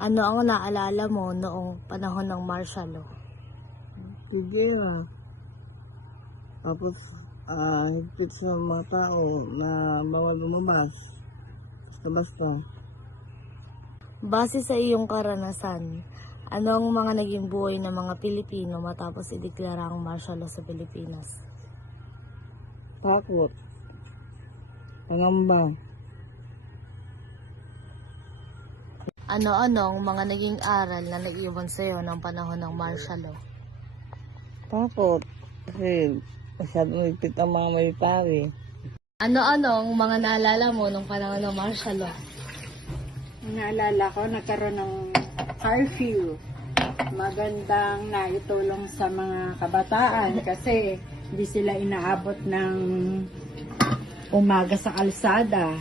Ano ang naalala mo noong panahon ng martial law? Sige na. Tapos, higpit sa mga tao na bawal lumabas. Basta-basta. Base sa iyong karanasan, ano ang mga naging buhay ng mga Pilipino matapos ideklara ang martial law sa Pilipinas? Takot. Pangamba. Ano-ano ang mga naging aral na naiwan sa iyo ng panahon ng martial law? Takot. Kasi masyadong higpit ang mga military. Ano-ano ang mga naalala mo nung panahon ng martial law? Naalala ko, nagkaroon ng curfew. Magandang naitulong sa mga kabataan kasi hindi sila inaabot ng umaga sa kalsada.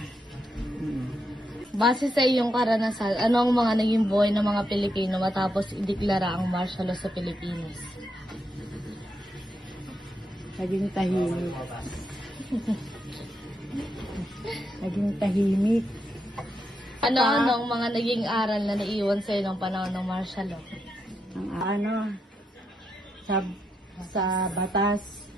Base sa iyong karanasan, ano ang mga naging buhay ng mga Pilipino matapos ideklara ang martial law sa Pilipinas? Naging tahimik. Naging tahimik. Ano-ano ang mga naging aral na naiwan sa iyo ng panahon ng martial law? Ang sa batas,